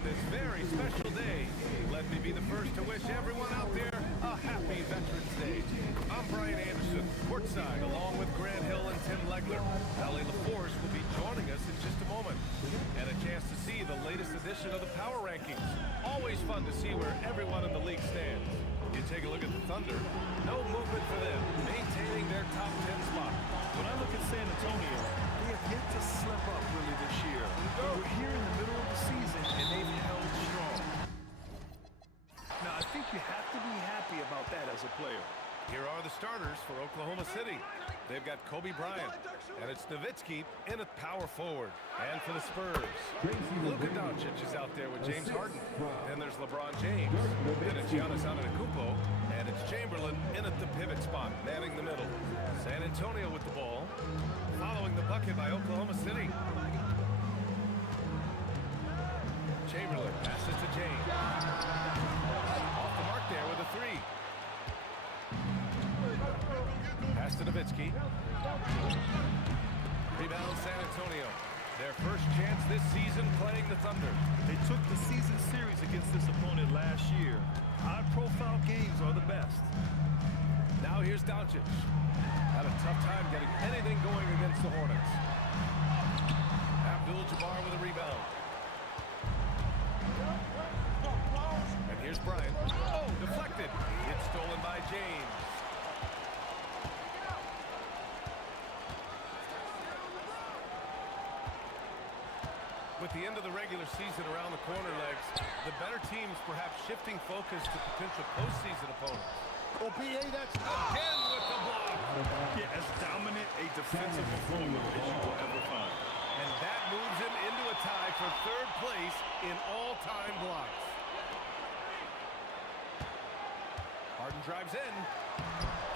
on this very special day, let me be the first to wish everyone out there a happy Veterans Day. I'm Brian Anderson, courtside, along with Grant Hill and Tim Legler. Allie LaForce will be joining us in just a moment. And a chance to see the latest edition of the Power Rankings. Always fun to see where everyone in the league stands. You take a look at the Thunder, no movement for them, maintaining their top 10 spot. When I look at San Antonio, they have yet to slip up really this year. We're here in the middle of the season, and they've held strong. Now, I think you have to be happy about that as a player. Here are the starters for Oklahoma City. They've got Kobe Bryant, and it's Nowitzki in at power forward. And for the Spurs, Luka Doncic is out there with James Harden. Then there's LeBron James. Then it's Giannis Antetokounmpo, and it's Chamberlain in at the pivot spot, manning the middle. San Antonio with the ball, following the bucket by Oklahoma City. Chamberlain passes to James. Off the mark there with a three. Pass to Nowitzki. Rebound San Antonio. Their first chance this season playing the Thunder. They took the season series against this opponent last year. High-profile games are the best. Now here's Doncic. Had a tough time getting anything going against the Hornets. Abdul-Jabbar with a rebound. And here's Bryant. Oh, deflected. It's stolen by James. With the end of the regular season around the corner, Legs, the better teams perhaps shifting focus to potential postseason opponents. OPA, that's again with the block. Yeah, as dominant a defensive performer as you will ever find. And that moves him into a tie for third place in all-time blocks. Harden drives in.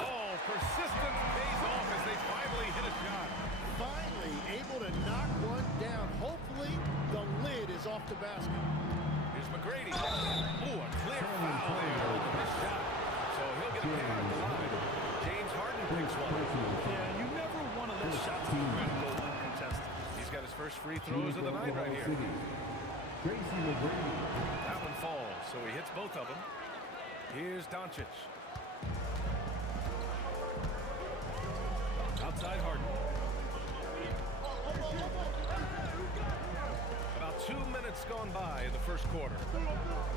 Oh, persistence pays off as they finally hit a shot. Finally able to knock one down. Hopefully, the lid is off the basket. Here's McGrady. Oh, a clear foul there with the missed shot. So he'll get a pick at the line. James Harden picks one. Yeah, you never want to let shots at the rim go uncontested. He's got his first free throws of the night right here. That one falls, so he hits both of them. Here's Doncic. Outside Harden. About 2 minutes gone by in the first quarter.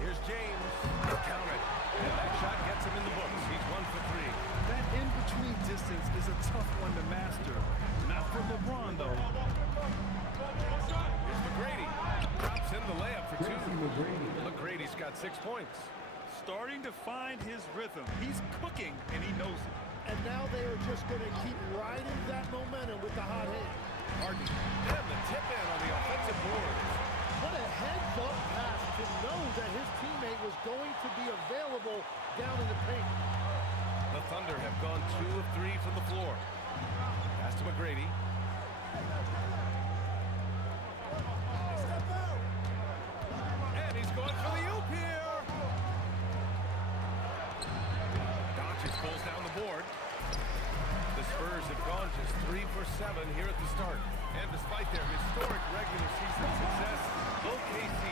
Here's James. Count it. And that shot gets him in the books. He's 1 for 3. That in-between distance is a tough one to master. Not for LeBron, though. Here's McGrady. Drops in the layup for 2. McGrady's got 6 points. Starting to find his rhythm. He's cooking, and he knows it. And now they are just going to keep riding that momentum with the hot hand. Harden, and the tip in on the offensive boards. What a heads-up pass to know that his teammate was going to be available down in the paint. The Thunder have gone 2 of 3 from the floor. Pass to McGrady. And he's going for the oop here. Doncic pulls down the board. The Spurs have gone just 3 for 7 here at the start. And despite their historic regular season success, OKC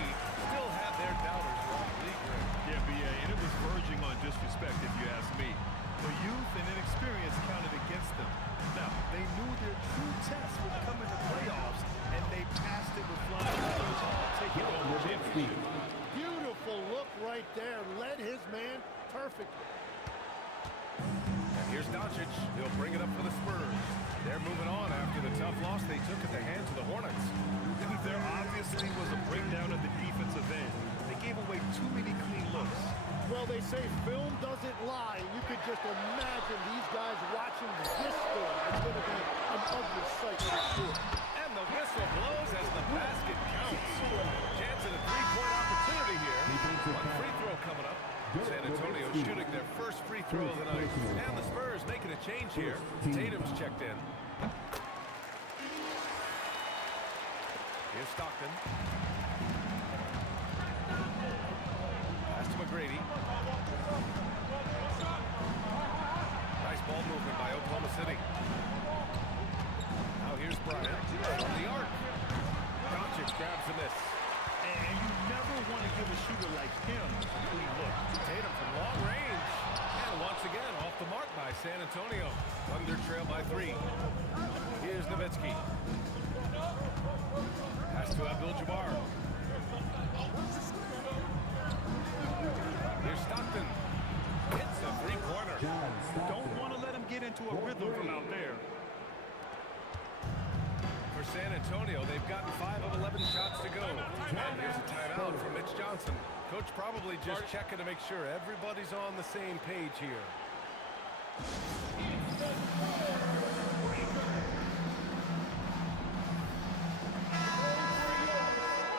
still had their doubters around the league ring. Yeah, B.A., and it was verging on disrespect if you ask me. The youth and inexperience counted against them. Now, they knew their true test would come in the playoffs, and they passed it with flying colors, taking home the championship. Beautiful look right there. Led his man perfectly. Here's Doncic. He'll bring it up for the Spurs. They're moving on after the tough loss they took at the hands of the Hornets. There obviously was a breakdown at the defensive end. They gave away too many clean looks. Well, they say film doesn't lie. You could just imagine these guys watching this score. It's going to be an ugly sight for sure. And the whistle blows as the basket counts. Chance at a three-point opportunity here. One free throw coming up. San Antonio shooting their first free throw of the night. And the Spurs making a change here. Tatum's checked in. Here's Stockton. Pass to McGrady. Nice ball movement by Oklahoma City. Now here's Bryant from the arc. Doncic grabs the miss. And you never want to give a shooter like him a clean look. Tatum from long range. And once again, off the mark by San Antonio. Thunder trail by 3. Here's Nowitzki. Pass to Abdul-Jabbar. Here's Stockton. Hits a three-pointer. Don't want to let him get into a rhythm from out there. For San Antonio, they've gotten 5 of 11 shots to go. And here's a timeout from Mitch Johnson. Coach probably just checking to make sure everybody's on the same page here.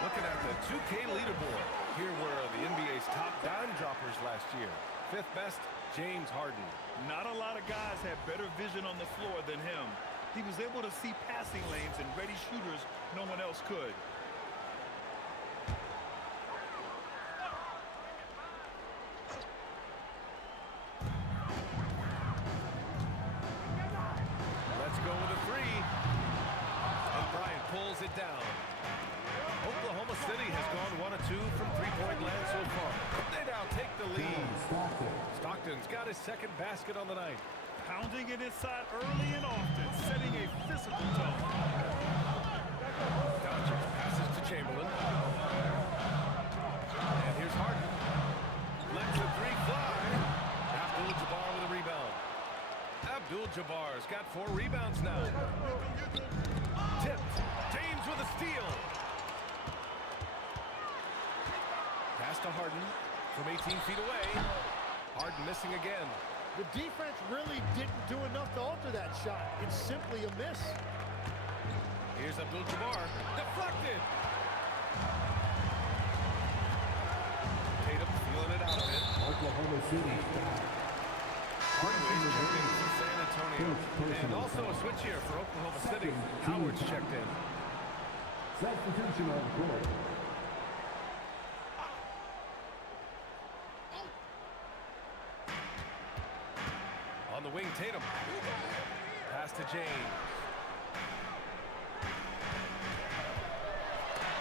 Looking at the 2K leaderboard. Here were the NBA's top dime droppers last year. 5th best, James Harden. Not a lot of guys had better vision on the floor than him. He was able to see passing lanes and ready shooters no one else could. Let's go with a 3. And Bryant pulls it down. Oklahoma City has gone 1 of 2 from three-point land so far. They now take the lead. Stockton's got his 2nd basket on the night. Pounding it inside early and often, setting a physical tone. Doncic passes to Chamberlain. And here's Harden. Lets the 3 fly. Abdul-Jabbar with a rebound. Abdul-Jabbar's got 4 rebounds now. Tipped. James with a steal. Pass to Harden from 18 feet away. Harden missing again. The defense really didn't do enough to alter that shot. It's simply a miss. Here's Abdul-Jabbar. Deflected. Tatum feeling it out a bit. Oklahoma City. Hardaway's checked in for San Antonio. And also a switch here for Oklahoma City. Howard's checked in. Substitution on the court. On the wing, Tatum. Pass to James.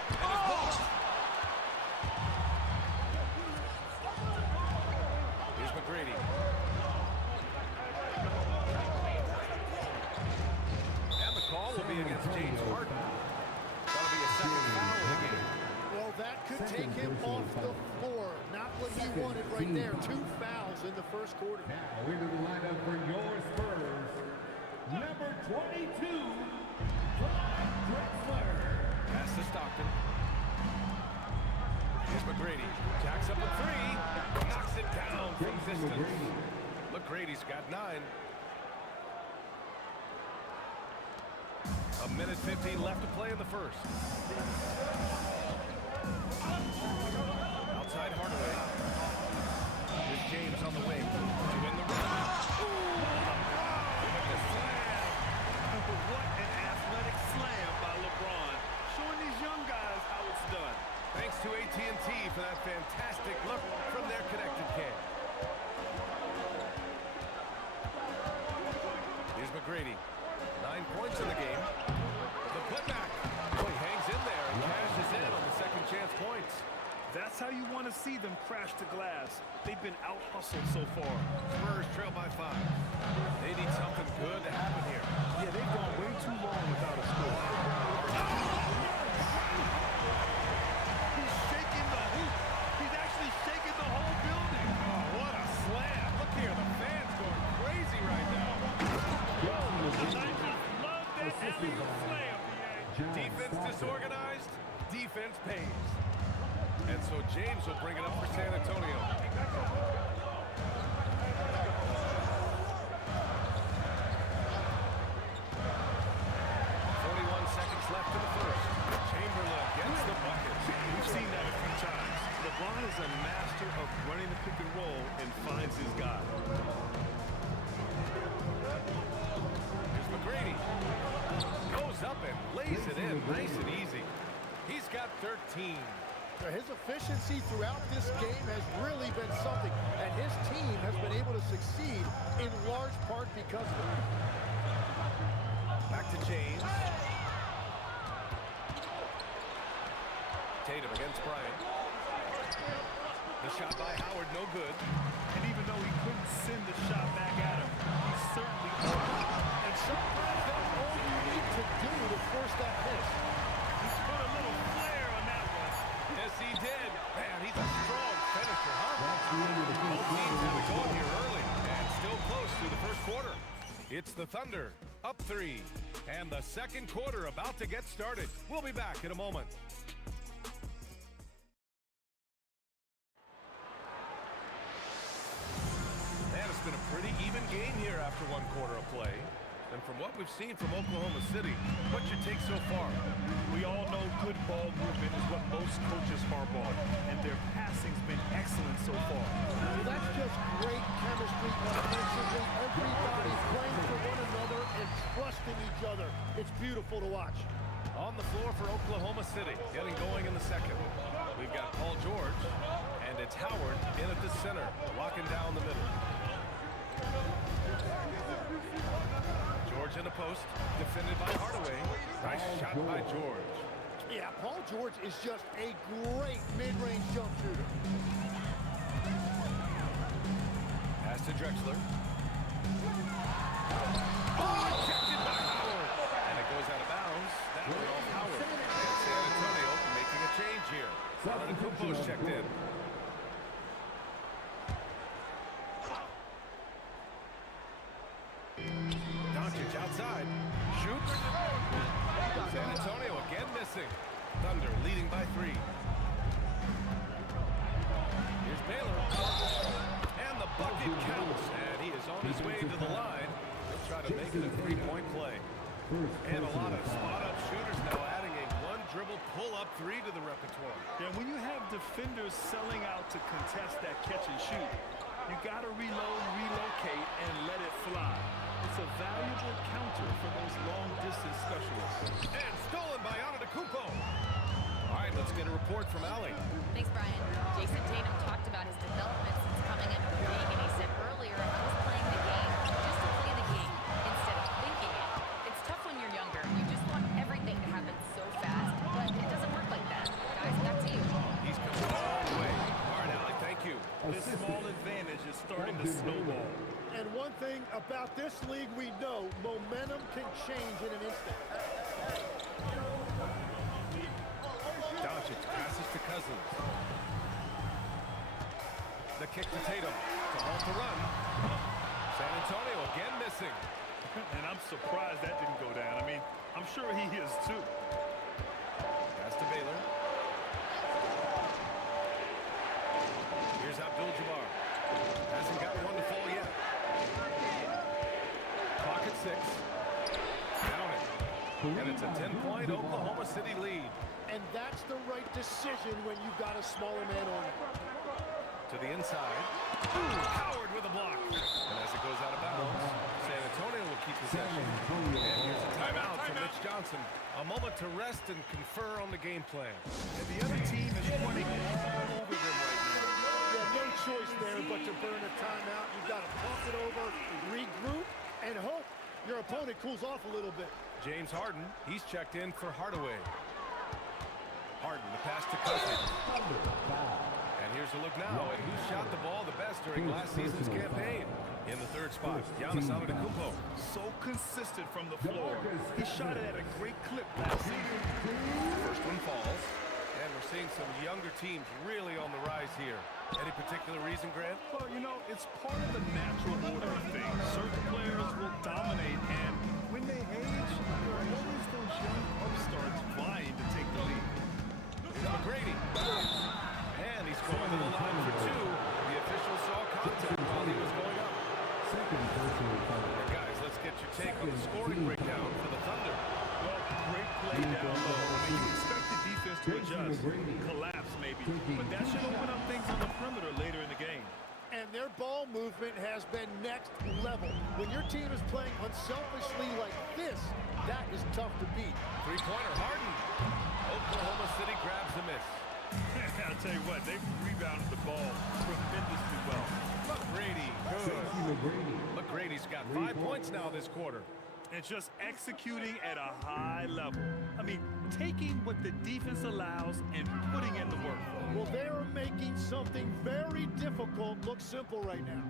And it's blocked. Here's McGrady. And the call will be against James Harden. That'll be a 2nd foul of the game. Well, that could take him off the floor. Not what he wanted right there. 2 fouls in the 1st quarter. Now into the lineup for your Spurs. Number 22, Clyde Drexler. Pass to Stockton. Here's McGrady. Jacks up a 3. Knocks it down from distance. McGrady's got 9. A minute 15 left to play in the 1st. Outside Hardaway. Here's James on the wing. Doing the run. The slam. What an athletic slam by LeBron. Showing these young guys how it's done. Thanks to AT&T for that fantastic look from their connected cam. Here's McGrady. 9 points in the game. The putback. Oh, he hangs in there and cashes in on the 2nd chance points. That's how you want to see them crash the glass. They've been out-hustled so far. Spurs trail by 5. They need something good to happen here. Yeah, they've gone way too long without a score. He's shaking the hoop. He's actually shaking the whole building. Oh, what a slam. Look here, the fans going crazy right now. I just love that alley-oop slam, BA. Defense disorganized, defense pays. And so James will bring it up for San Antonio. 41 seconds left in the 1st. Chamberlain gets the bucket. We've seen that a few times. LeBron is a master of running the pick and roll and finds his guy. Here's McGrady. Goes up and lays it in nice and easy. He's got 13. His efficiency throughout this game has really been something, and his team has been able to succeed in large part because of it. Back to James. Tatum against Bryant. The shot by Howard, no good. And even though he couldn't send the shot back at him, he certainly And sometimes that's all you need to do to force that miss. he put a little flair on that one. Yes, he did. Man, he's a strong finisher, huh? That's the end of the Both first teams have it quarter. going here early and still close through the first quarter. It's the Thunder, up 3, and the second quarter about to get started. We'll be back in a moment. Man, it's been a pretty even game here after one quarter of play. And from what we've seen from Oklahoma City, what's your take so far? We all know good ball movement is what most coaches harp on, and their passing's been excellent so far. Well, that's just great chemistry offensively. Everybody's playing for one another and trusting each other. It's beautiful to watch. On the floor for Oklahoma City, getting going in the second. We've got Paul George, and it's Howard in at the center, locking down the middle. George in the post, defended by Hardaway. Nice shot by George. Yeah, Paul George is just a great mid-range jump shooter. Pass to Drexler. Oh, rejected by Howard. And it goes out of bounds. That one off Howard. And San Antonio making a change here. Antetokounmpo's checked in. Doncic outside. Shoots. San Antonio again missing. Thunder leading by 3. Here's Baylor. And the bucket counts. And he is on his way to the line. He'll try to make it a 3-point play. And a lot of spot-up shooters now adding a one-dribble pull-up 3 to the repertoire. Yeah, when you have defenders selling out to contest that catch and shoot, you got to reload, relocate, and let it fly. It's a valuable counter for those long-distance specialists. And stolen by Antetokounmpo. All right, let's get a report from Allie. Thanks, Brian. Jason Tatum talked about his development since coming into the league, and he said earlier he was playing the game just to play the game instead of thinking it. It's tough when you're younger. You just want everything to happen so fast, but it doesn't work like that. Guys, back to you. He's coming a long way. All right, Allie, thank you. This small advantage is starting to snowball. And one thing about this league we know, momentum can change in an instant. Doncic passes to Cousins. The kick to Tatum to halt the run. San Antonio again missing. And I'm surprised that didn't go down. I mean, I'm sure he is too. Pass to Baylor. Here's Abdul-Jabbar. Hasn't got one to fall yet. Clock at 6. Down it. And it's a 10-point Oklahoma City lead. And that's the right decision when you've got a smaller man on it. To the inside. Howard with a block. And as it goes out of bounds, San Antonio will keep possession. And here's a timeout from Mitch Johnson. A moment to rest and confer on the game plan. And the other team is running all over them right now. Yeah, no choice there but to burn a timeout. You've got to talk it over, regroup, and hope your opponent cools off a little bit. James Harden, he's checked in for Hardaway. Harden, the pass to Cousins. And here's a look now at who shot the ball the best during last season's campaign. In the third spot, Giannis Antetokounmpo. So consistent from the floor. He shot it at a great clip last season. First one falls. And we're seeing some younger teams really on the rise here. Any particular reason, Grant? Well, you know, it's part of the natural order of things. Certain players will dominate, and when they age, there are always those young upstarts vying to take the lead. McGrady. And he's going to the line for 2. The official saw contact while he was going up. Guys, let's get your take on the scoring breakdown for the Thunder. Well, great play down low. I mean, you expect the defense to adjust, collapse maybe, but that should open up things on the perimeter later in the game. And their ball movement has been next level. When your team is playing unselfishly like this, that is tough to beat. Three-pointer, Harden. Oklahoma City grabs the miss. I'll tell you what, they've rebounded the ball tremendously well. McGrady, good. McGrady's got 5 points now this quarter. And just executing at a high level. I mean, taking what the defense allows and putting in the work. Well, they are making something very difficult look simple right now.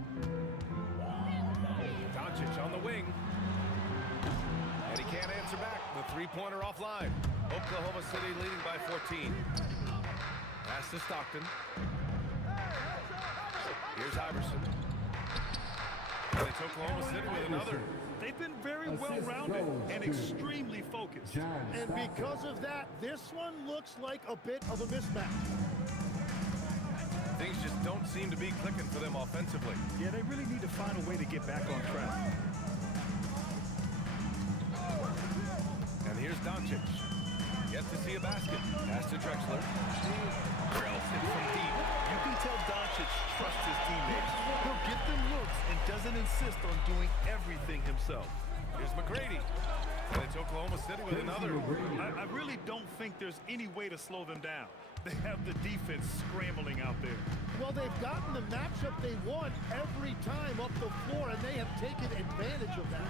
Doncic on the wing. And he can't answer back. The three-pointer offline. Oklahoma City leading by 14. Pass to Stockton. Here's Iverson. And it's Oklahoma City with another. They've been very well-rounded and extremely focused. And because of that, this one looks like a bit of a mismatch. Things just don't seem to be clicking for them offensively. Yeah, they really need to find a way to get back on track. And here's Doncic. Yet to see a basket. Pass to Drexler. Drills it from deep. You can tell Doncic trusts his teammates. He'll get them looks and doesn't insist on doing everything himself. Here's McGrady. And it's Oklahoma City with another. I really don't think there's any way to slow them down. They have the defense scrambling out there. Well, they've gotten the matchup they want every time up the floor, and they have taken advantage of that.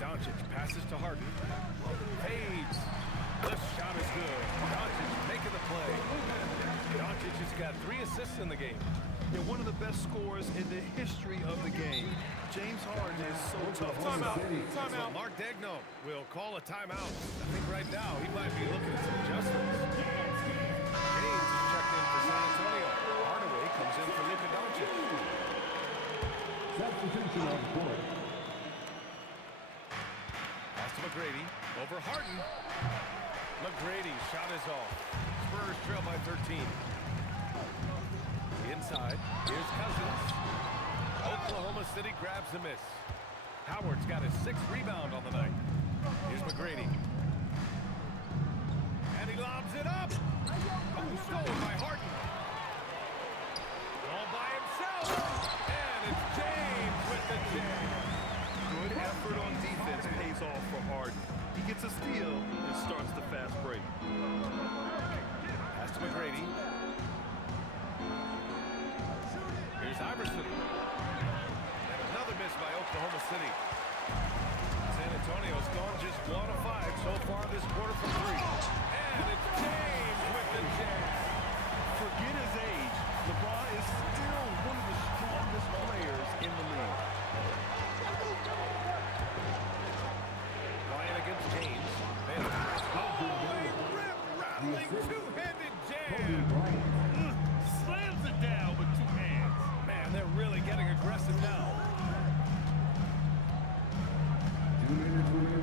Doncic passes to Harden. Fades. The shot is good. Doncic making the play. Doncic has got 3 assists in the game. They're one of the best scorers in the history of the game. James Harden is so tough. Timeout. Timeout. Mark Degno will call a timeout. I think right now he might be looking at some adjustments. James is checked in for San Antonio. Hardaway comes in for Luka Doncic. Substitution on the court. Pass to McGrady. Over Harden. McGrady shot is off. Spurs trail by 13. Inside. Here's Cousins. Oklahoma City grabs a miss. Howard's got his 6th rebound on the night. Here's McGrady. And he lobs it up. Oh, stolen by Harden. All by himself. And it's James with the jam. Good effort on defense pays off for Harden. He gets a steal and starts the fast break. Pass to McGrady. Here's Iverson. And another miss by Oklahoma City. San Antonio's gone just 1 of 5 so far this quarter from 3. And it's James with the jam. Forget his age, LeBron is still one of the strongest players in the league. Ryan against James. And oh, a rip-rattling two-handed jam. Slams it down with 2 hands. Man, they're really getting aggressive now.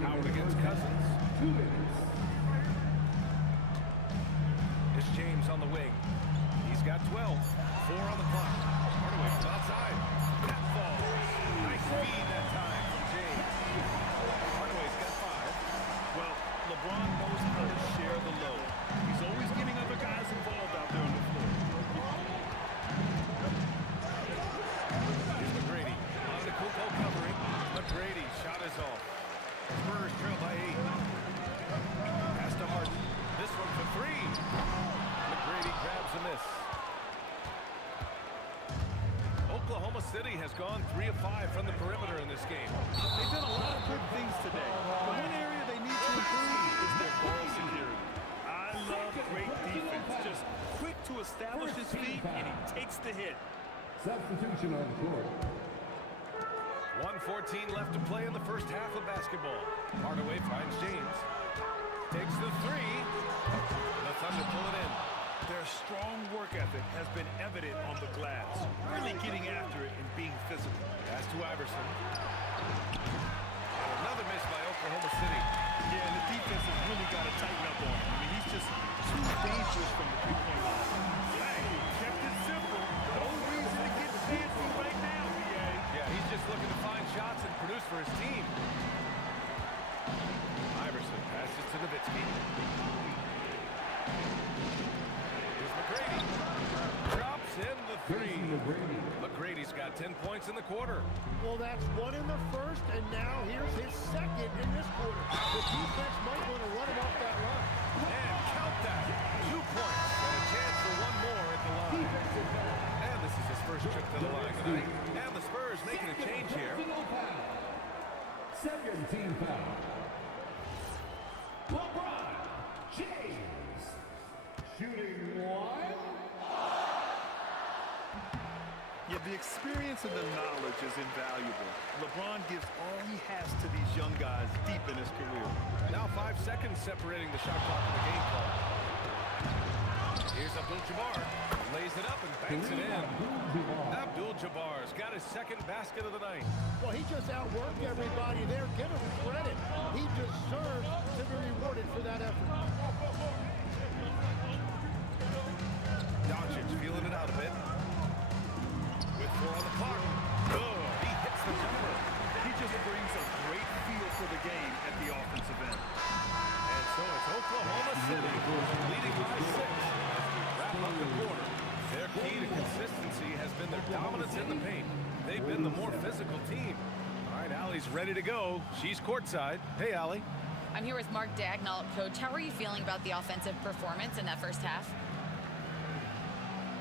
Howard against Cousins. 2 minutes. It's James on the wing. He's got 12. 4 on the clock. Hardaway from outside. That falls. Nice speed that time from James. Hardaway's got 5. Well, LeBron knows how to share the load. He's always getting other guys involved out there on the floor. Here's McGrady. Antetokounmpo covering. McGrady shot is off. Spurs trail by 8. Pass to Harden. This one for 3. McGrady grabs a miss. Oklahoma City has gone 3 of 5 from the perimeter in this game. They've done a lot of good things today. But one area they need to improve is their ball security. I love great defense. Just quick to establish his feet, and he takes the hit. Substitution on the court. 1:14 left to play in the first half of basketball. Hardaway finds James. Takes the 3. The Thunder pull it in. Their strong work ethic has been evident on the glass, really getting after it and being physical. Pass to Iverson. And another miss by Oklahoma City. Yeah, and the defense has really got to tighten up on him. I mean, he's just too dangerous from the 3-point line. Hey, kept it simple. No reason to get fancy right now, BA. Yeah, he's just looking to find shots and produce for his team. Iverson passes to Nowitzki. Here's McGrady. Drops in the 3. McGrady's got 10 points in the quarter. Well, that's 1 in the first, and now here's his 2nd in this quarter. The defense might want to run him off that line. And count that. 2 points and a chance for 1 more at the line. And this is his first trip to the line tonight. And the Spurs making a change here. Second team foul. shooting one. Yeah, the experience and the knowledge is invaluable. LeBron gives all he has to these young guys deep in his career. Now 5 seconds separating the shot clock from the game clock. Here's Abdul-Jabbar. Lays it up and banks it in. Abdul-Jabbar's got his second basket of the night. Well, he just outworked everybody there. Give him credit. He deserves to be rewarded for that effort. Doncic feeling it out a bit. With 4 on the clock. Oh, he hits the jumper. He just brings a great feel for the game at the offensive end. And so it's Oklahoma City leading by 6 as we wrap up the quarter. Their key to consistency has been their dominance in the paint. They've been the more physical team. All right, Allie's ready to go. She's courtside. Hey, Allie. I'm here with Mark Dagnall. Coach, how are you feeling about the offensive performance in that first half?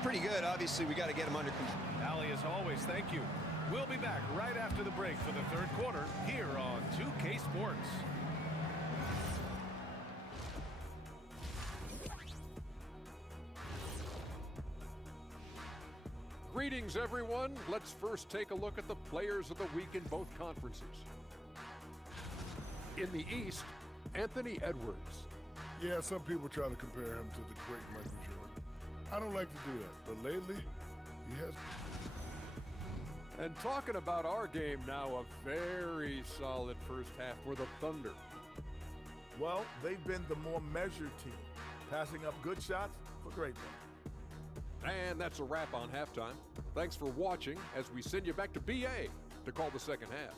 Pretty good. Obviously, we got to get them under control. Allie, as always, thank you. We'll be back right after the break for the third quarter here on 2K Sports. Greetings, everyone. Let's first take a look at the players of the week in both conferences. In the East, Anthony Edwards. Yeah, some people try to compare him to the great Michael Jordan. I don't like to do that, but lately, he has. And talking about our game now, a very solid first half for the Thunder. Well, they've been the more measured team, passing up good shots for great ones. And that's a wrap on halftime. Thanks for watching as we send you back to BA to call the second half.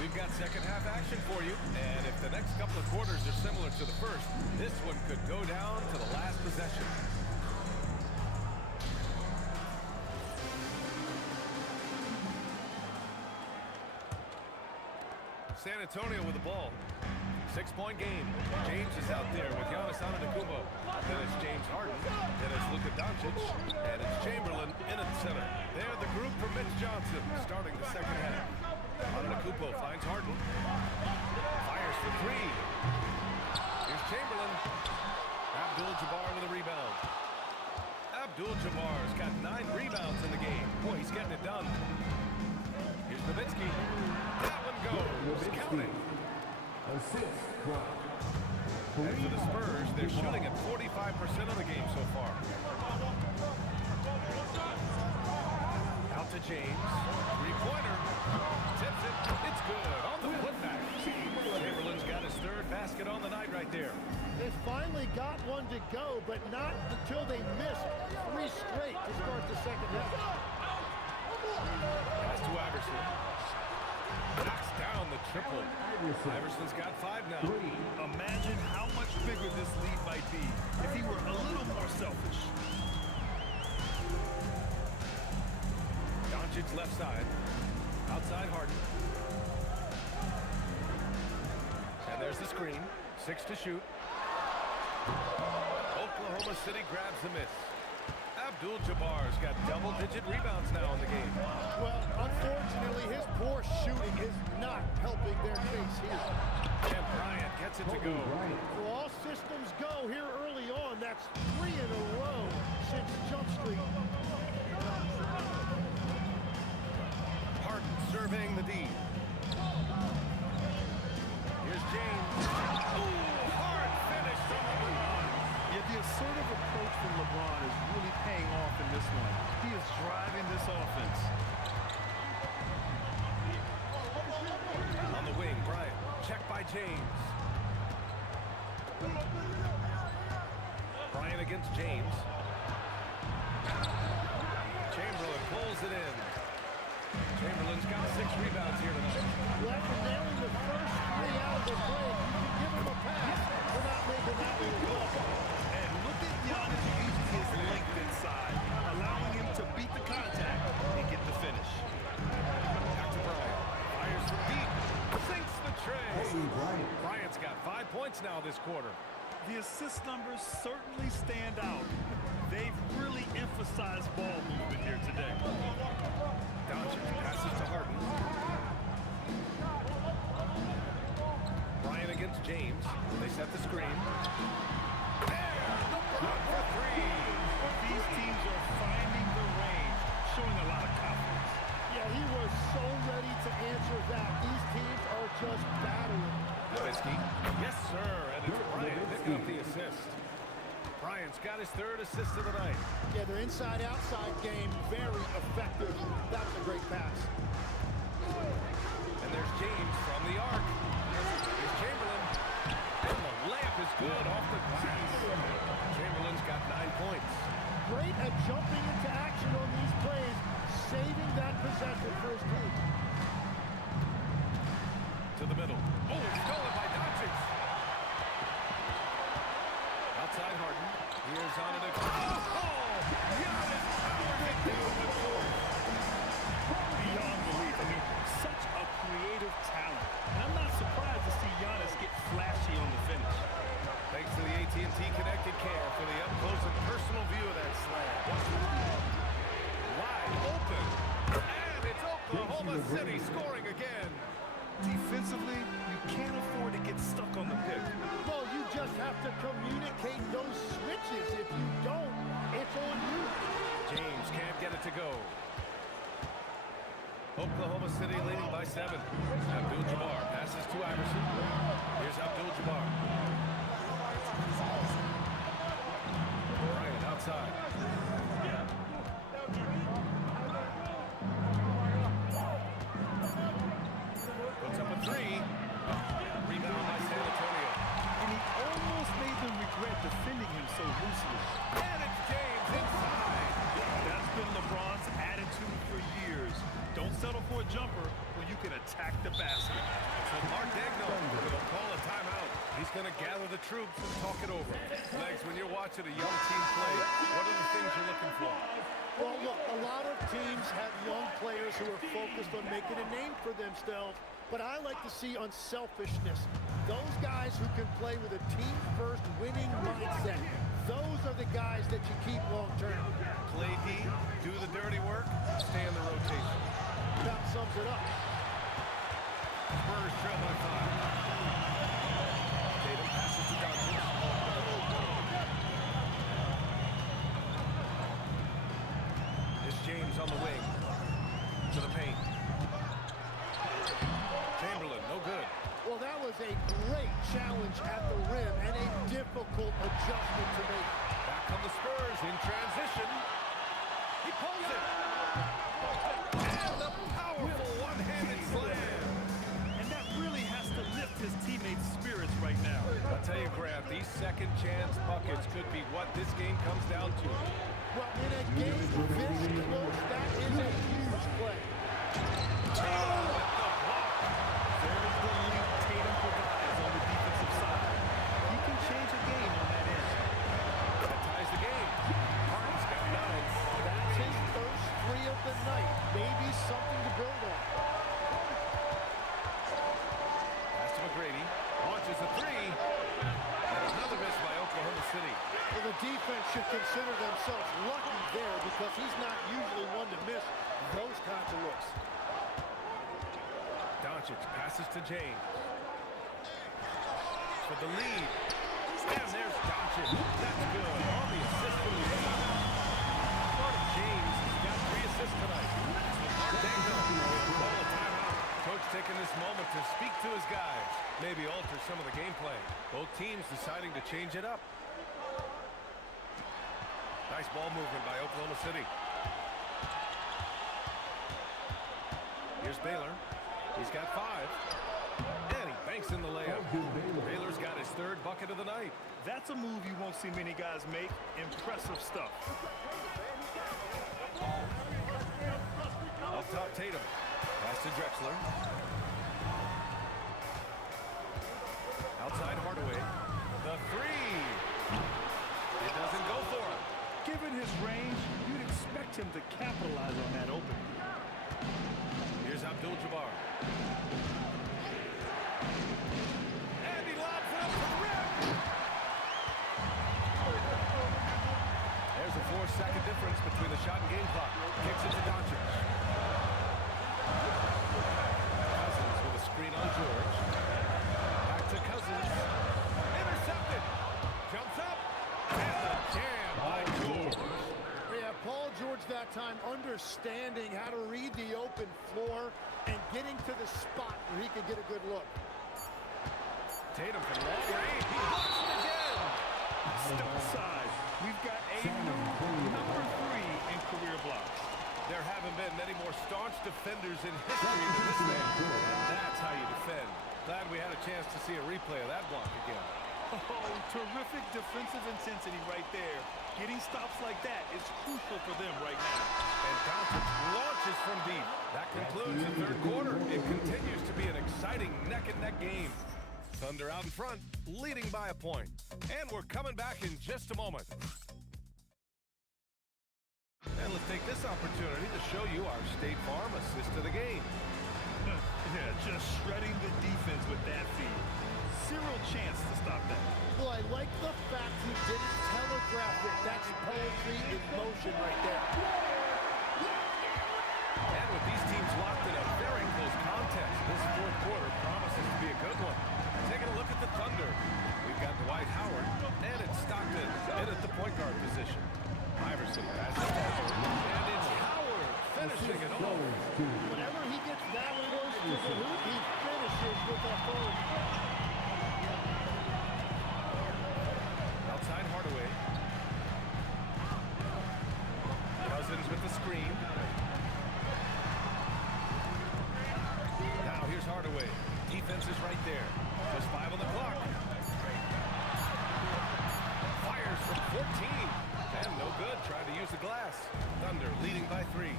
We've got second half action for you, and if the next couple of quarters are similar to the first, this one could go down to the last possession. San Antonio with the ball. 6-point game. James is out there with Giannis Antetokounmpo. Then it's James Harden. Then it's Luka Doncic. And it's Chamberlain in at the center. They're the group for Mitch Johnson starting the second half. Antetokounmpo finds Harden. Fires for 3. Here's Chamberlain. Abdul-Jabbar with a rebound. Abdul-Jabbar's got 9 rebounds in the game. Boy, he's getting it done. Here's Nowitzki. That one goes. Counting. Assist from And for the Spurs, they're shooting at 45% of the game so far. Out to James. 3-pointer. Tips it. It's good. On the putback. Chamberlain's got his third basket on the night right there. They finally got one to go, but not until they missed 3 straight to start the second half. Pass to Iverson. Knocks down the triple. Iverson's got 5 now. Imagine how much bigger this lead might be if he were a little more selfish. Doncic left side. Outside Harden. And there's the screen. 6 to shoot. Oklahoma City grabs the miss. Abdul-Jabbar's got double-digit rebounds now in the game. Well, unfortunately, his poor shooting is not helping their case here. And Bryant gets it to go. Well, all systems go here early on. That's 3 in a row since Jump Street. Harden surveying the D. Here's James. Ooh, hard finish from LeBron. Yet the assertive approach from LeBron is really paying off in this one. He is driving this offense. On the wing, Bryant. Checked by James. Bryant against James. Chamberlain pulls it in. Chamberlain's got 6 rebounds here tonight. Well, after nailing the first 3 out of the break, you can give him a pass for not making that one well. And look at Giannis using his length inside, allowing him to beat the contact and get the finish. Back to Bryant. Fires from deep. Sinks the tray. Bryant's got 5 points now this quarter. The assist numbers certainly stand out. They've really emphasized ball movement here today. Doncic passes to Harden. Bryant against James. They set the screen. There! Good for three! These teams are finding the range, showing a lot of confidence. Yeah, he was so ready to answer that. These teams are just battling. Nowitzki. Yes, sir. And it's Bryant picking up the assist. Bryant's got his third assist of the night. Yeah, their inside-outside game, very effective. That's a great pass. And there's James from the arc. Here's Chamberlain. And the layup is good off the glass. Chamberlain's got 9 points. Great at jumping into action on these plays, saving that possession for his team. To the middle. Oh, it's stolen by Doncic. Outside Harden. Here's on it. Oh! Giannis powers it down with force. Beyond belief. I mean, such a creative talent. And I'm not surprised to see Giannis get flashy on the finish. Thanks to the AT&T Connected Care for the up-close and personal view of that slam. Wide open. And it's Oklahoma City scoring again. Defensively, you can't afford to get stuck on the pick. Well, you just have to communicate those switches. If you don't, it's on you. James can't get it to go. Oklahoma City leading by 7. Abdul-Jabbar passes to Iverson. Here's Abdul-Jabbar. Bryant outside. Puts up a three. Rebound by San Antonio. And he almost made them regret defending him so loosely. And it's James inside. That's been LeBron's attitude for years. Don't settle for a jumper when you can attack the basket. So Mark Degno will call a timeout. He's going to gather the troops and talk it over. Legs, when you're watching a young team play, what are the things you're looking for? Well, look, a lot of teams have young players who are focused on making a name for themselves, but I like to see unselfishness. Those guys who can play with a team-first winning mindset, those are the guys that you keep long-term. Play D, do the dirty work, stay in the rotation. That sums it up. Spurs trail by 5. Tatum passes to Doncic. It's James on the wing. To the paint. Chamberlain, no good. Well, that was a great challenge at the rim and a difficult adjustment to make. Back come the Spurs in transition. He pulls it. And the powerful one-handed slam. And that really has to lift his teammates' spirits right now. I'll tell you, Grant, these second chance buckets could be what this game comes down to. Well, in a game this close, that is a huge play. Tatum with the block. There's the lead Tatum provides on the defensive side. He can change a game on that end. That ties the game. Harden's got 9. That's his first 3 of the night. Maybe something to build on. Pass to McGrady. Launches a 3. And another miss by Oklahoma City. Well, the defense should consider themselves lucky there because he's not usually one to miss those kinds of looks. Doncic passes to James. For the lead. And there's Doncic. That's good. On the assist for the James has got 3 assists tonight. Degno will call a timeout. Coach taking this moment to speak to his guys. Maybe alter some of the gameplay. Both teams deciding to change it up. Nice ball movement by Oklahoma City. Here's Baylor. He's got 5. And he banks in the layup. Baylor's got his 3rd bucket of the night. That's a move you won't see many guys make. Impressive stuff. Up top, Tatum. Pass to Drexler. Outside Hardaway. The 3. It doesn't go for him. Given his range, you'd expect him to capitalize on that opening. Here's Abdul-Jabbar. And he lobs it up to the rim. There's a 2-second difference between the shot and game clock. Kicks it to Doncic. Cousins with a screen on George. Back to Cousins. Intercepted. Jumps up. And the jam by George. Yeah, Paul George that time understanding how to read the open floor and getting to the spot where he could get a good look. Tatum from long range. He blocks it again. Step aside. We've got a new number 3 in career blocks. There haven't been many more staunch defenders in history than this man. That's how you defend. Glad we had a chance to see a replay of that block again. Oh, terrific defensive intensity right there. Getting stops like that is crucial for them right now. And Doncic launches from deep. That concludes the third quarter. It continues to be an exciting neck-and-neck game. Thunder out in front, leading by a point. And we're coming back in just a moment. And let's take this opportunity to show you our State Farm assist of the game. Yeah, just shredding the defense with that feed. Zero chance to stop that. Well, I like the fact he didn't telegraph it. That's poetry in motion right there. And with these teams locked in a very close contest, this fourth quarter promises to be a good one. Taking a look at the Thunder. We've got Dwight Howard, and it's Stockton in at the point guard position. Iverson passes it over, and it's Howard finishing it off. Whenever he gets that close to the hoop, he finishes with authority. Outside Hardaway. Cousins with the screen. Now here's Hardaway. Defense is right there. Just 5 on the clock. Fires from 14. And no good. Trying to use the glass. Thunder leading by 3.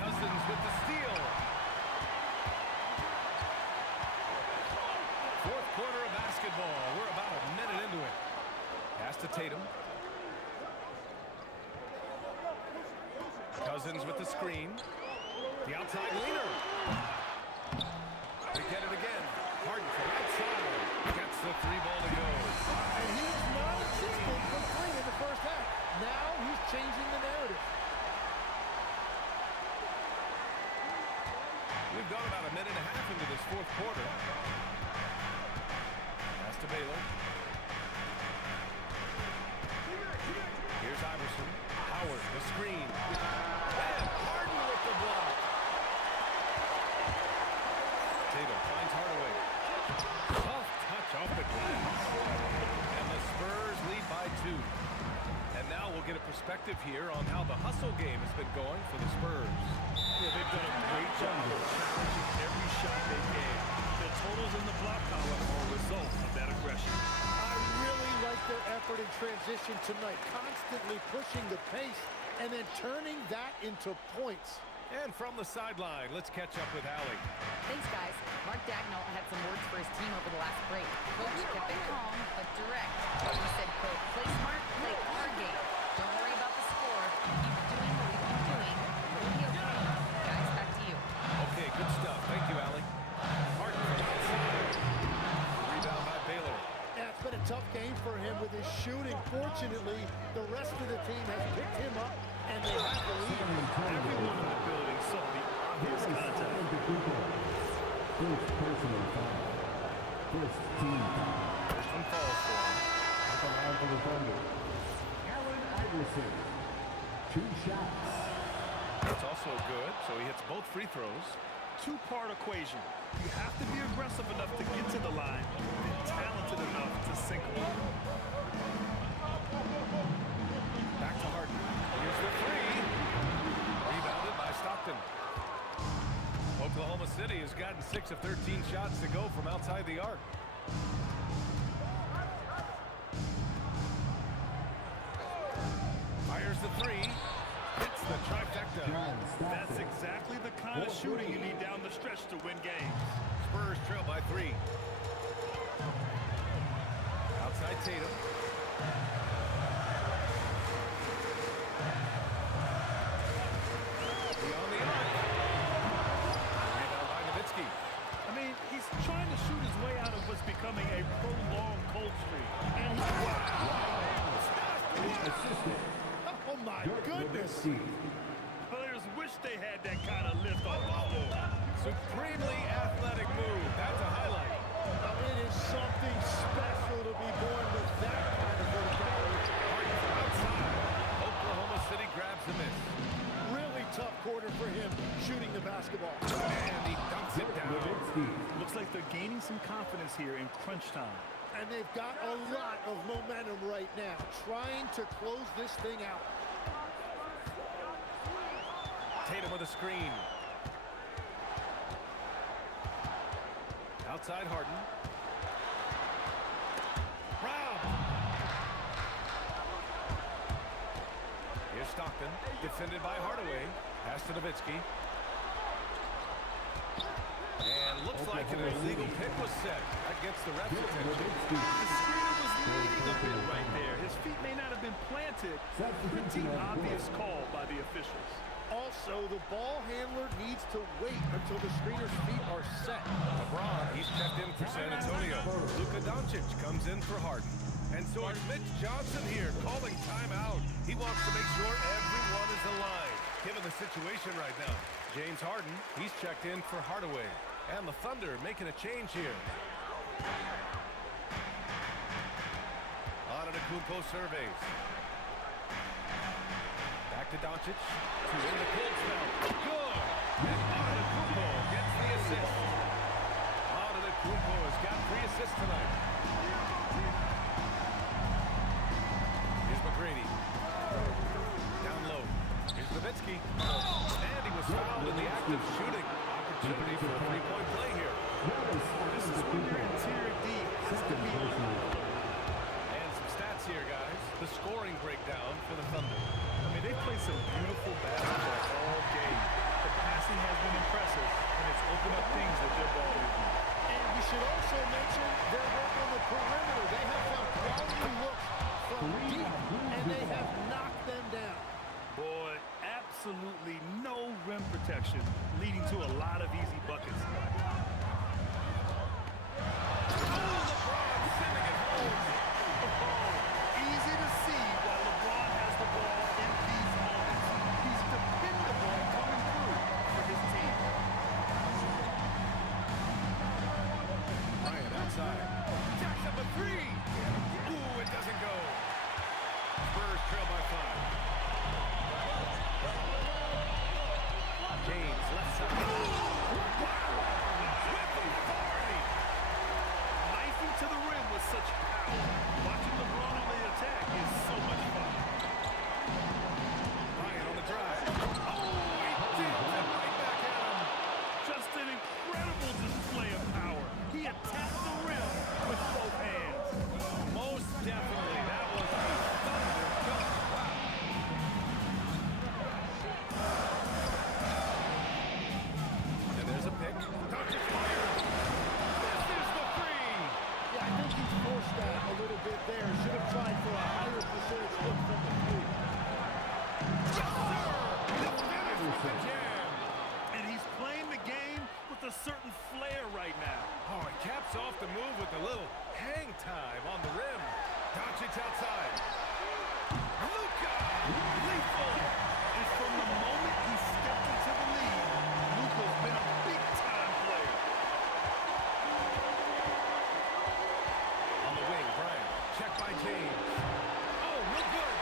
Cousins with the steal. Fourth quarter of basketball. We're about a minute into it. Pass to Tatum. Cousins with the screen. The outside leaner. We get it again. Harden from outside. Gets the 3 ball to go. And he was non-existent from 3 in the first half. Now he's changing the narrative. We've gone about a minute and a half into this fourth quarter. Pass to Baylor. Here's Iverson. Howard, the screen. And Harden with the block. Tatum finds Hardaway. Soft touch off the glass. And the Spurs lead by 2. And now we'll get a perspective here on how the hustle game has been going for the Spurs. Yeah, they've done a great job of challenging every shot they can. The totals in the block column are a result of that aggression. I really like their effort in transition tonight, constantly pushing the pace and then turning that into points. And from the sideline, let's catch up with Allie. Thanks, guys. Mark Dagnall had some words for his team over the last break. Coach kept it calm, but direct. He said, quote, play smart, play our game. Don't worry about the score. Keep doing what we've been doing. We'll be okay. Guys, back to you. Okay, good stuff. Thank you, Allie. Harden from outside. Rebound by Baylor. Yeah, it's been a tough game for him with his shooting. Fortunately, the rest of the team has picked him up, and they have the lead. Everyone in the building saw the obvious contact. First personal foul. First team foul. First one falls for him. At the line for the Thunder, Allen Iverson. 2 shots. That's also good, so he hits both free throws. Two-part equation. You have to be aggressive enough to get to the line and talented enough to sink them. Back to Harden. Here's the 3. Rebounded by Stockton. Oklahoma City has gotten 6 of 13 shots to go from outside the arc. Fires the 3. Hits the trifecta. That's exactly the kind of shooting you need down the stretch to win games. Spurs trail by 3. Outside Tatum. Beyond the arc. Rebound by Nowitzki. I mean, he's trying to shoot his way out of what's becoming a prolonged cold streak. And he assistant, Oh, my Dirk goodness. Nowitzki. Players wish they had that kind of lift off the floor. Supremely athletic move. That's a highlight. Now, it is something special to be born with that kind of verticality. Harden's outside. Oklahoma City grabs the miss. Really tough quarter for him shooting the basketball. And he dunks it down. Nowitzki. Looks like they're gaining some confidence here in crunch time. And they've got a lot of momentum right now, trying to close this thing out. Tatum with a screen. Outside Harden. Robbed. Here's Stockton, defended by Hardaway. Pass to Nowitzki. And looks like an illegal pick was set. That gets the ref's attention. The screener was leading a bit right there. His feet may not have been planted. Pretty obvious call by the officials. Also, the ball handler needs to wait until the screener's feet are set. LeBron, he's checked in for San Antonio. Luka Doncic comes in for Harden. And so it's Mitch Johnson here calling timeout. He wants to make sure everyone is aligned, given the situation right now. James Harden, he's checked in for Hardaway. And the Thunder making a change here. Antetokounmpo surveys. Back to Doncic. To in the cold spell. Good! And Antetokounmpo gets the assist. Antetokounmpo has got 3 assists tonight. Here's McGrady. Down low. Here's Nowitzki. And he was fouled in the act of shooting. Opportunity for a 3-point play here. This is when your interior D has to be on. And some stats here, guys. The scoring breakdown for the Thunder. I mean, they played some beautiful basketball all game. The passing has been impressive, and it's opened up things with their ball movement. And we should also mention their work on the perimeter. They have found quality looks from deep, and they have knocked them down. Boy, absolutely no rim protection, leading to a lot of easy buckets. LeBron sending it home. Easy to see why LeBron has the ball in these moments. He's dependable coming through for his team. Bryant outside. Jacks up a 3. Ooh, it doesn't go. Spurs trail by 5. James, left side. With authority. Knifing to the rim with such power. Watching LeBron on the attack is so much fun. Bryant on the drive. Oh, he jams it right back at him. Just an incredible display of power. He attacked the rim with both hands. Most definitely. That was a thunder dunk. Wow. And there's a pick. Doncic fires. This is the 3. Yeah, I think he forced that a little bit there. Should have tried for a higher percentage look from the 3. Yes, sir. The finish with the jam. And he's playing the game with a certain flair right now. Oh, and caps off the move with a little hang time on the rim. Doncic outside. Luka! Lethal! And from the moment he stepped into the league, Luka's been a big-time player. On the wing, Bryant. Check by James. Oh, no good.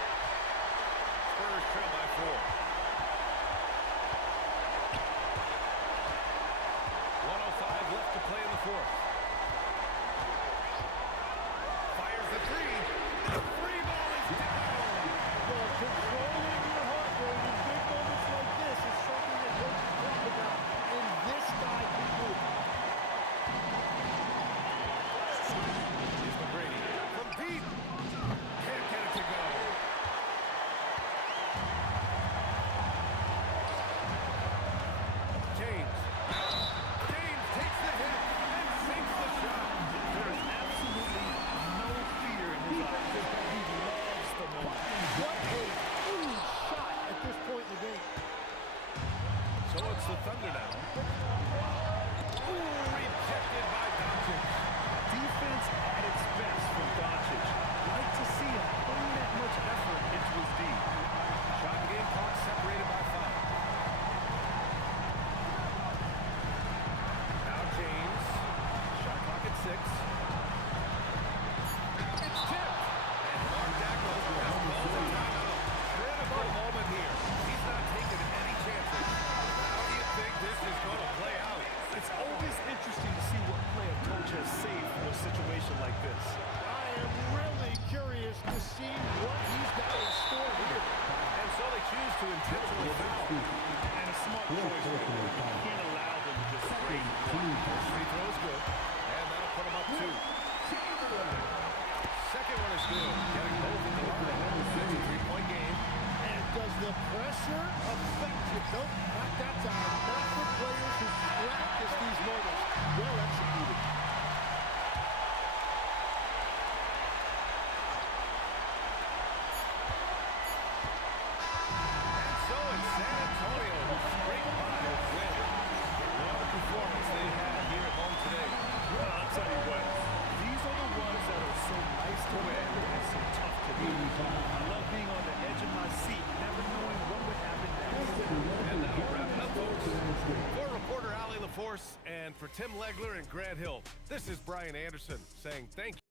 Spurs trail by 4. 1:05 left to play in the 4th. Fires the 3. The 3 ball is down. Well, controlling your heart rate in big moments like this is something that coaches talk about, and this guy can do it. Here's McGrady. From deep. Can't get it to go. James. James takes the hit and sinks the shot. There's absolutely no fear in his eyes. He loves the moment. What a huge shot at this point in the game. So it's the Thunder now. Ooh, rejected by Doncic. Defense at its best from Doncic. Like to see him putting that much effort into First free throw is good, and that'll put him up 2. Second one is good, getting both at the line. It's a 3-point game. And does the pressure affect you? Nope, not that time. Not for players who practice these moments. Well executed. And so it's San Antonio who scraped by a win. What a performance they had here at home today. Well, I'll tell you what. These are the ones that are so nice to win and so tough to beat. I love being on the edge of my seat, never knowing what would happen next. And that'll wrap it up, folks. For reporter Allie LaForce and for Tim Legler and Grant Hill, this is Brian Anderson saying thank you.